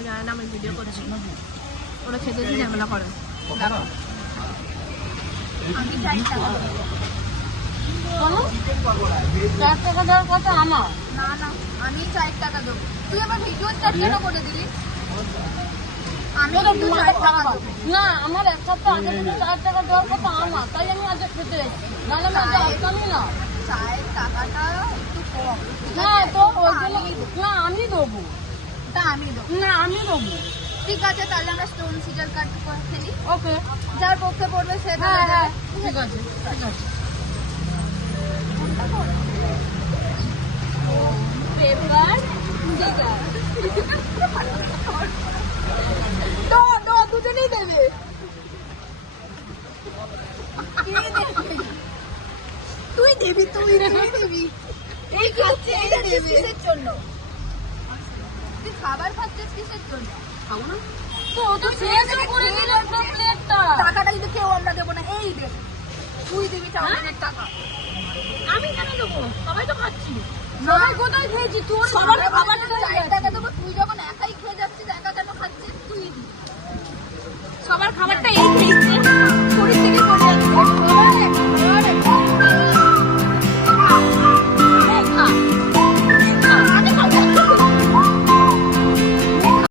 ওরা জানে না আমি ভিডিও করছি, ওরা খেতে দিয়ে ঝামেলা করে। দেখো আমি 4 টাকা দেবো। বলো 4 টাকা দেওয়ার কথা আমার। না না আমি 4 টাকা দেবো। তুই আবার ভিডিও স্টার্ট কেন করে দিলি? আমি কিন্তু 4 টাকা দেবো। না আমার এক সপ্তাহ আগে থেকে 4 টাকা দেওয়ার কথা আমার, তাই আমি আজকে খেতে এসেছি, নাহলে আমি আজকে আসতামই না। চায়ের টাকাটা একটু কম। হ্যাঁ তো ওই জন্য না আমি দেবো। তা আমি দেবো। না আমি দেবো। ঠিক আছে তাহলে আমরা স্টোন সিজার কাট করে খেলি। ওকে যার পক্ষে পড়বে সে হ্যাঁ তাহলে হ্যাঁ দেবে। ঠিক আছে ঠিক আছে। পেপার দুজনেই দেবে। তুই দিবি তুই দিবি। এই খাচ্ছে কিসের জন্য? তুই খাবার খাচ্ছিস কিসের জন্য? খাবো না তো ও তো শেষ করে দিল একদম প্লেটটা। টাকাটা কিন্তু কেউ আমরা দেবো না, এই দেবে। তুই দিবি চাউমিনের টাকা। আমি কেন দেবো? সবাই তো খাচ্ছি। সবাই কোথায় খেয়েছি? তোর সবার খাবার খাবার 4 টাকা দেবো, তুই